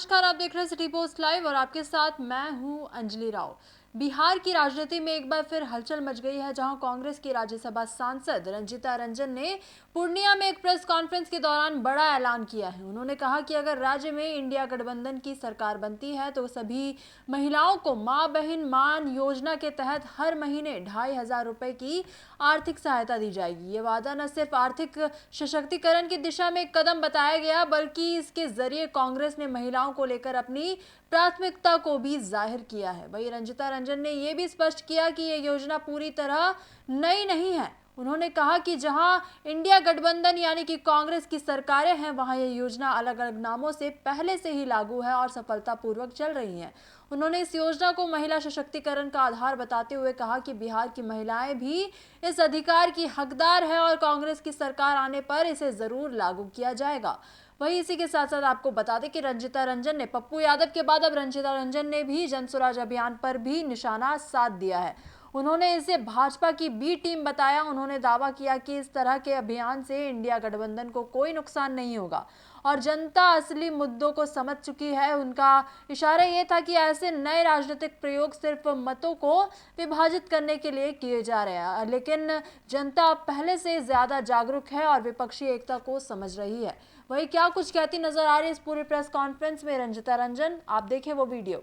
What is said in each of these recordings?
नमस्कार, आप देख रहे हैं सिटी पोस्ट लाइव और आपके साथ मैं हूं अंजलि राव। बिहार की राजनीति में एक बार फिर हलचल मच गई है, जहां कांग्रेस की राज्यसभा सांसद रंजीता रंजन ने पूर्णिया में एक प्रेस कॉन्फ्रेंस के दौरान बड़ा ऐलान किया है। उन्होंने कहा कि अगर राज्य में इंडिया गठबंधन की सरकार बनती है तो सभी महिलाओं को मां बहन मान योजना के तहत हर महीने 2,500 रुपए की आर्थिक सहायता दी जाएगी। ये वादा न सिर्फ आर्थिक सशक्तिकरण की दिशा में एक कदम बताया गया, बल्कि इसके जरिए कांग्रेस ने महिलाओं को लेकर अपनी प्राथमिकता को भी जाहिर किया है। वहीं रंजीता रंजन ने यह भी स्पष्ट किया कि यह योजना पूरी तरह नई नहीं है। उन्होंने कहा कि जहां इंडिया गठबंधन यानी कि कांग्रेस की सरकारें हैं, वहां यह योजना अलग अलग नामों से पहले से ही लागू है और सफलतापूर्वक चल रही है। उन्होंने इस योजना को महिला सशक्तिकरण का आधार बताते हुए कहा कि बिहार की महिलाएं भी इस अधिकार की हकदार है और कांग्रेस की सरकार आने पर इसे जरूर लागू किया जाएगा। वहीं इसी के साथ साथ आपको बता दें कि रंजीता रंजन ने पप्पू यादव के बाद अब रंजीता रंजन ने भी जनसुराज अभियान पर भी निशाना साध दिया है। उन्होंने इसे भाजपा की बी टीम बताया। उन्होंने दावा किया कि इस तरह के अभियान से इंडिया गठबंधन को कोई नुकसान नहीं होगा और जनता असली मुद्दों को समझ चुकी है। उनका इशारा यह था कि ऐसे नए राजनीतिक प्रयोग सिर्फ मतों को विभाजित करने के लिए किए जा रहे हैं, लेकिन जनता पहले से ज्यादा जागरूक है और विपक्षी एकता को समझ रही है। वही क्या कुछ कहती नजर आ रही है इस पूरी प्रेस कॉन्फ्रेंस में रंजीता रंजन, आप देखें वो वीडियो।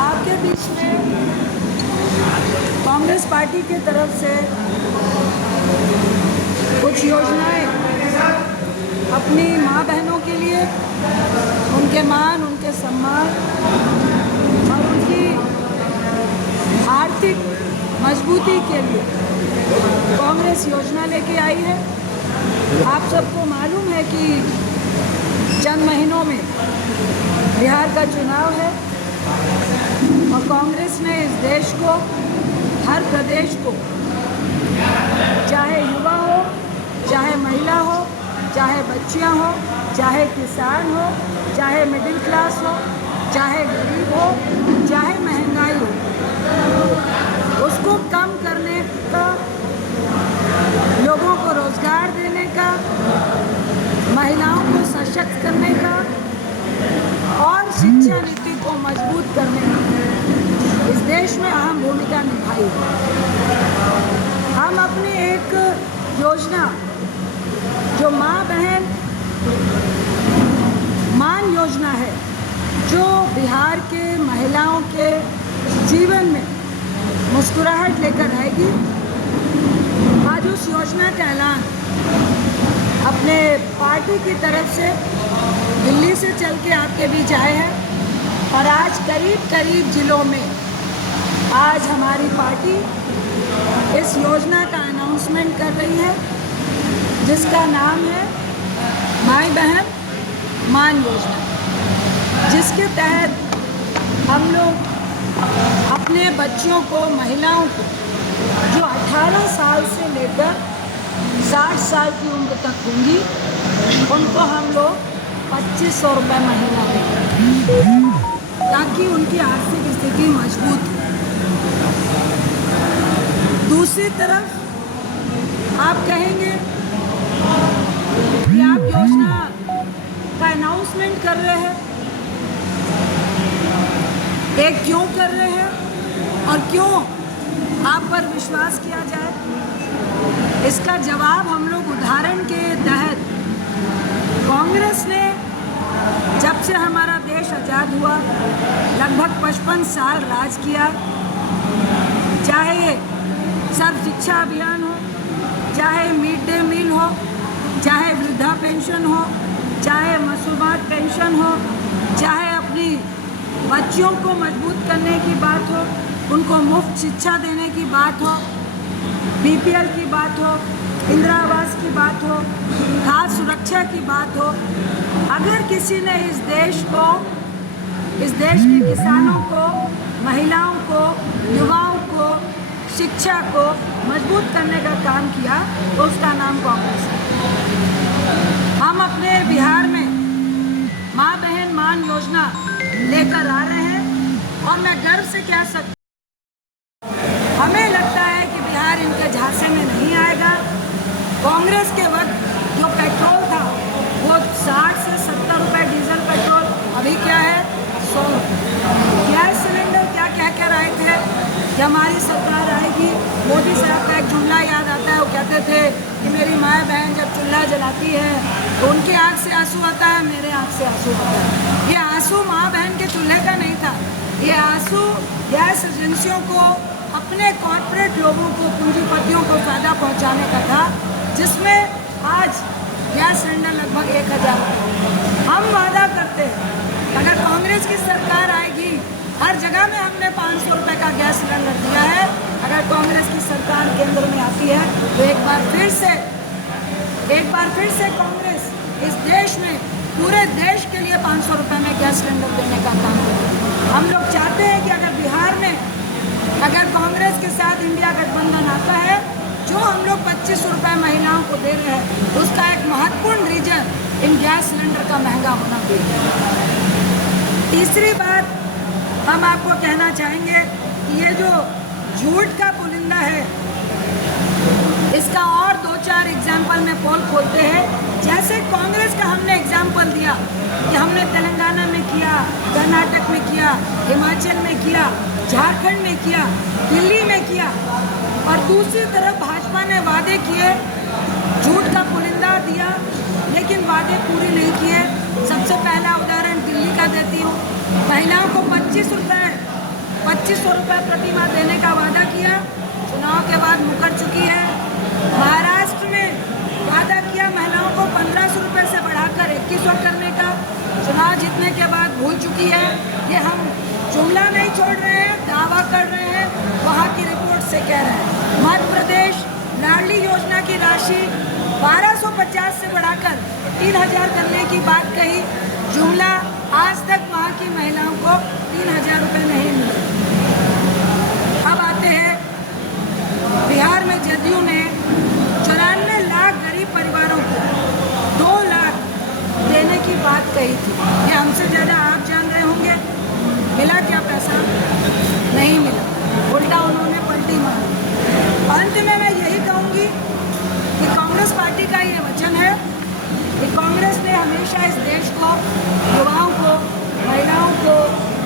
आपके बीच में कांग्रेस पार्टी की तरफ से कुछ योजनाएं अपनी माँ बहनों के लिए, उनके मान, उनके सम्मान और उनकी आर्थिक मजबूती के लिए कांग्रेस योजना लेके आई है। आप सबको मालूम है कि चंद महीनों में बिहार का चुनाव है और कांग्रेस ने इस देश को, हर प्रदेश को, चाहे युवा हो, चाहे महिला हो, चाहे बच्चियां हो, चाहे किसान हो, चाहे मिडिल क्लास हो, चाहे गरीब हो, चाहे महंगाई हो, उसको कम करने का, लोगों को रोजगार देने का, महिलाओं को सशक्त करने का और शिक्षा नीति को मजबूत करने का इस देश में अहम भूमिका निभाई। हम अपनी एक योजना जो माँ बहन मान योजना है, जो बिहार के महिलाओं के जीवन में मुस्कुराहट लेकर आएगी, आज उस योजना का ऐलान अपने पार्टी की तरफ से दिल्ली से चल के आपके बीच आए हैं और आज करीब करीब जिलों में आज हमारी पार्टी इस योजना का अनाउंसमेंट कर रही है, जिसका नाम है माई बहन मान योजना, जिसके तहत हम लोग अपने बच्चियों को, महिलाओं को जो 18 साल से लेकर 60 साल की उम्र तक होंगी, उनको हम लोग 2,500 रुपये महीना देंगे ताकि उनकी आर्थिक स्थिति मजबूत हो। दूसरी तरफ आप कहेंगे कि आप योजना का अनाउंसमेंट कर रहे हैं, ये क्यों कर रहे हैं और क्यों आप पर विश्वास किया जाए? इसका जवाब हम लोग उदाहरण के तहत, कांग्रेस ने जब से हमारा देश आज़ाद हुआ लगभग 55 साल राज किया, चाहे सर्व शिक्षा अभियान हो, चाहे मिड डे मील हो, चाहे वृद्धा पेंशन हो, चाहे मसूबात पेंशन हो, चाहे अपनी बच्चियों को मजबूत करने की बात हो, उनको मुफ्त शिक्षा देने की बात हो, बीपीएल की बात हो, इंदिरा आवास की बात हो, खाद्य सुरक्षा की बात हो। अगर किसी ने इस देश को, इस देश के किसानों को, महिलाओं को, युवाओं को, शिक्षा को मजबूत करने का काम किया तो उसका नाम कांग्रेस है। हम अपने बिहार में लेकर आ रहे हैं और मैं गर्व से कह सकती हूँ, हमें लगता है कि बिहार इनके झांसे में नहीं आएगा। कांग्रेस के वक्त जो पेट्रोल था वो 60 से 70 रुपए डीजल पेट्रोल, अभी क्या है 100 रुपये। गैस सिलेंडर क्या कह कर आए थे कि हमारी सरकार आएगी। मोदी साहब का एक जुमला याद आता है, वो कहते थे कि मेरी माँ बहन जब चूल्हा जलाती है तो उनकी आँख से आंसू आता है, मेरे आँख से आंसू आता है। ये आंसू माँ बहन के चूल्हे का नहीं था, ये आंसू गैस एजेंसियों को, अपने कॉर्पोरेट लोगों को, पूंजीपतियों को फायदा पहुँचाने का था, जिसमें आज गैस सिलेंडर लगभग 1000 रुपये। हम वादा करते हैं अगर कांग्रेस की सरकार आएगी, हर जगह में हमने 500 रुपये का गैस सिलेंडर दिया है। अगर कांग्रेस की सरकार केंद्र में आती है तो एक बार फिर से कांग्रेस इस देश में, पूरे देश के लिए 500 रुपये में गैस सिलेंडर देने का काम करेगी। हम लोग चाहते हैं कि अगर बिहार में अगर कांग्रेस के साथ इंडिया गठबंधन आता है, जो हम लोग 25 रुपये महिलाओं को दे रहे हैं, उसका एक महत्वपूर्ण रीजन इन गैस सिलेंडर का महंगा होना भी है। तीसरी बात हम आपको कहना चाहेंगे कि ये जो झूठ का पुलिंदा है, इसका और 2-4 एग्जाम्पल में पोल खोलते हैं। जैसे कांग्रेस का हमने एग्जाम्पल दिया कि हमने तेलंगाना में किया, कर्नाटक में किया, हिमाचल में किया, झारखंड में किया, दिल्ली में किया, और दूसरी तरफ भाजपा ने वादे किए, झूठ का पुलिंदा दिया, लेकिन वादे पूरे नहीं किए। सबसे पहला उदाहरण दिल्ली का देती हूँ। महिलाओं को 2500 रुपये प्रति माह देने का वादा किया, चुनाव के बाद मुकर चुकी है। महाराष्ट्र में वादा किया महिलाओं को 1500 रुपये से बढ़ाकर 2100 करने का, चुनाव जीतने के बाद भूल चुकी है। ये हम जुमला नहीं छोड़ रहे हैं, दावा कर रहे हैं, वहाँ की रिपोर्ट से कह रहे हैं। मध्य प्रदेश लाडली योजना की राशि 1250 से बढ़ाकर 3000 करने की बात कही, जुमला, आज तक वहाँ की महिलाओं को 3000 रुपये नहीं मिले। अब आते हैं बिहार में जदयू ने 94 लाख गरीब परिवारों को 2 लाख देने की बात कही थी। ये हमसे ज़्यादा आप जान रहे होंगे। मिला क्या पैसा? नहीं मिला, उल्टा उन्होंने पलटी मारी। अंत में मैं यही कहूँगी कि कांग्रेस पार्टी का ये वचन है कि कांग्रेस ने हमेशा इस देश को, युवाओं को, महिलाओं को,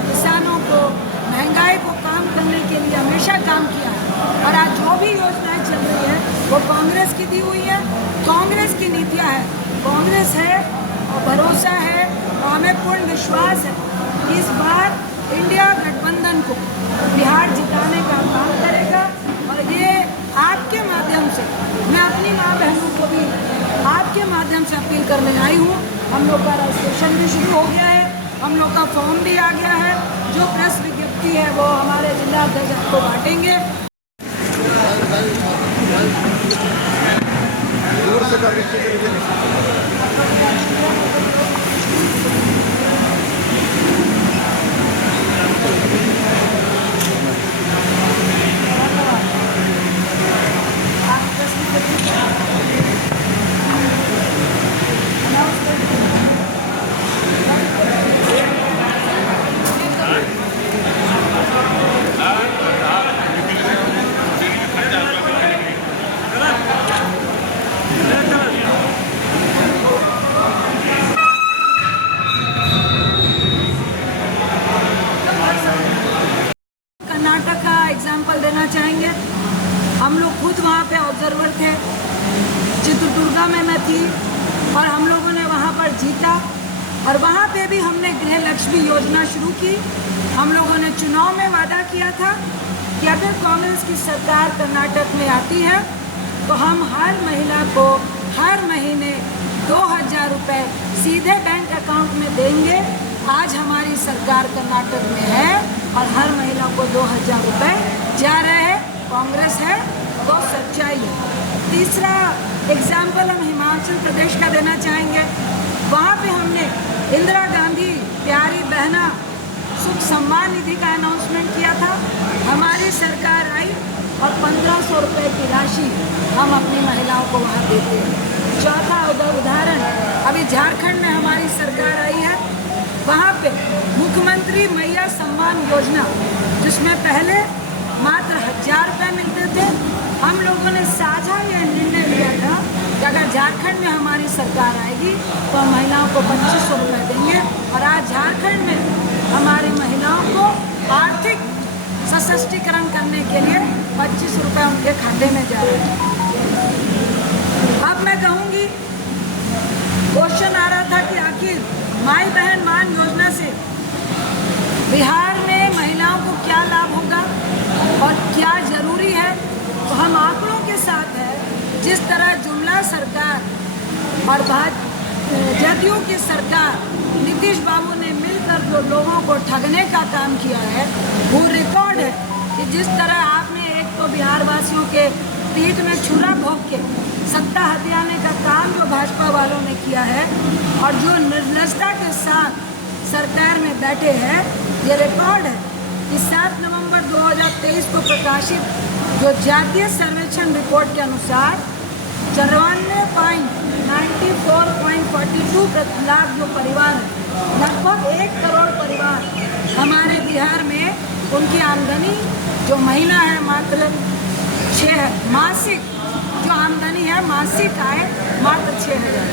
किसानों को, महंगाई को काम करने के लिए हमेशा काम किया है। और आज जो भी योजनाएं चल रही है वो कांग्रेस की दी हुई है, कांग्रेस की नीतियाँ है। कांग्रेस है और भरोसा है और हमें पूर्ण विश्वास है कि इस बार इंडिया गठबंधन को बिहार जिताने का काम करेगा। और ये आपके माध्यम से, मैं अपनी माँ बहनों को भी आपके माध्यम से अपील करने आई हूँ। हम लोग का रजिस्ट्रेशन भी शुरू हो गया है, हम लोग का फॉर्म भी आ गया है। जो प्रेस विज्ञप्ति है वो हमारे जिला अध्यक्ष आपको बांटेंगे। कर्नाटक का एग्जाम्पल देना चाहेंगे। हम लोग खुद वहाँ पे ऑब्जर्वर थे, चित्रदुर्गा में मैं थी और हम लोगों ने वहाँ पर जीता। और वहाँ पे भी हमने गृह लक्ष्मी योजना शुरू की। हम लोगों ने चुनाव में वादा किया था कि अगर कांग्रेस की सरकार कर्नाटक में आती है तो हम हर महिला को हर महीने 2000 रुपये सीधे बैंक अकाउंट में देंगे। आज हमारी सरकार कर्नाटक में है और हर महिला को 2000 रुपये जा रहे हैं। कांग्रेस है तो सच्चाई है। तीसरा एग्जाम्पल हम हिमाचल प्रदेश का देना चाहेंगे। वहाँ पे हमने इंदिरा गांधी प्यारी बहना सुख सम्मान निधि का अनाउंसमेंट किया था। हमारी सरकार आई और 1500 रुपये की राशि हम अपनी महिलाओं को वहाँ देते हैं। चौथा उदाहरण, अभी झारखंड में हमारी सरकार आई है, वहाँ पे मुख्यमंत्री मैया सम्मान योजना, जिसमें पहले मात्र 1000 रुपये मिलते थे, हम लोगों ने साझा यह निर्णय लिया था कि अगर झारखंड में हमारी सरकार आएगी तो हम महिलाओं को 2500 रुपये देंगे। और आज झारखंड में हमारी महिलाओं को आर्थिक सशक्तिकरण करने के लिए 25 रुपये उनके खाते में जा रहे हैं। अब मैं कहूँगी, क्वेश्चन आ रहा था कि आखिर माई बहन मान योजना से बिहार में महिलाओं को क्या लाभ होगा और क्या ज़रूरी है। तो हम आंकड़ों के साथ है, जिस तरह जुमला सरकार और जदयू की सरकार नीतीश बाबू ने मिलकर जो लोगों को ठगने का काम किया है, वो रिकॉर्ड है कि जिस तरह आपने एक तो बिहार वासियों के पीठ में छुरा भोंक के सत्ता हथियाने का काम जो भाजपा वालों ने किया है और जो निर्लजता के साथ सरकार में बैठे हैं, ये रिकॉर्ड है कि 7 नवंबर 2023 को प्रकाशित जो जातीय सर्वेक्षण रिपोर्ट के अनुसार 94.42 लाख जो परिवार है, लगभग 1 करोड़ परिवार हमारे बिहार में, उनकी आमदनी जो महीना है मात्र 6, मासिक जो आमदनी है मासिक आय मात्र 6000।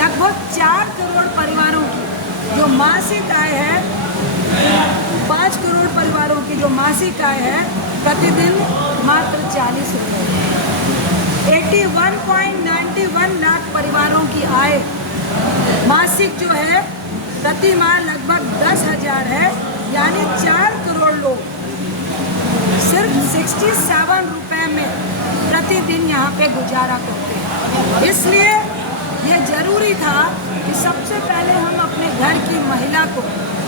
लगभग 4 करोड़ परिवारों की जो मासिक आय है, 5 करोड़ परिवारों की जो मासिक आय है प्रतिदिन मात्र 40 रुपये। 81.91 लाख परिवारों की आय मासिक जो है प्रति माह लगभग 10,000 है, यानी 4 करोड़ लोग सिर्फ 67 रुपये में प्रतिदिन यहाँ पे गुजारा करते हैं। इसलिए ये ज़रूरी था कि सबसे पहले हम अपने घर की महिला को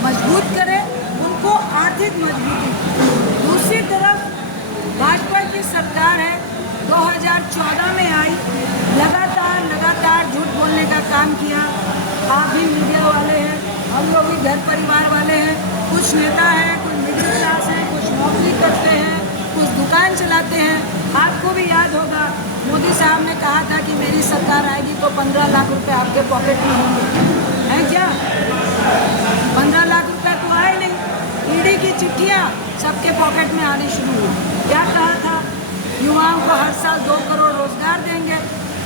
मजबूत करें, उनको आर्थिक मजबूती। दूसरी तरफ भाजपा की सरकार है, 2014 में आई, लगातार झूठ बोलने का काम किया। आप भी मीडिया वाले हैं, हम लोग भी घर परिवार वाले हैं, कुछ नेता हैं, कुछ मिडिल क्लास हैं, कुछ नौकरी करते हैं, कुछ दुकान चलाते हैं। आपको भी याद होगा, मोदी साहब ने कहा था कि मेरी सरकार आएगी तो 15 लाख रुपए आपके पॉकेट में होंगे, हैं क्या? 15 लाख रुपए तो आए नहीं। ईडी की चिट्ठियाँ सबके पॉकेट में आनी शुरू हुई। क्या कहा था? युवाओं को हर साल 2 करोड़ रोजगार देंगे।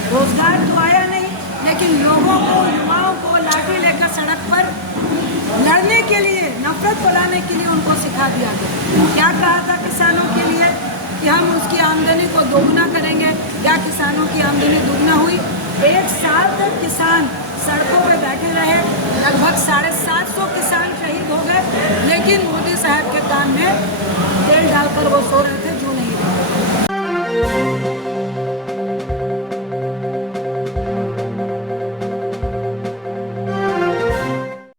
रोजगार तो आया नहीं, लेकिन लोगों को, युवाओं को लाठी लेकर सड़क पर लड़ने के लिए, नफरत फैलाने के लिए उनको सिखा दिया गया। क्या कहा था किसानों के लिए कि हम उसकी आमदनी को दोगुना करेंगे। क्या किसानों की आमदनी दोगुना हुई? 1 साल तक किसान सड़कों पे बैठे रहे, लगभग 750 किसान शहीद हो गए, लेकिन मोदी साहब के कान में तेल डालकर वो सो रहे थे।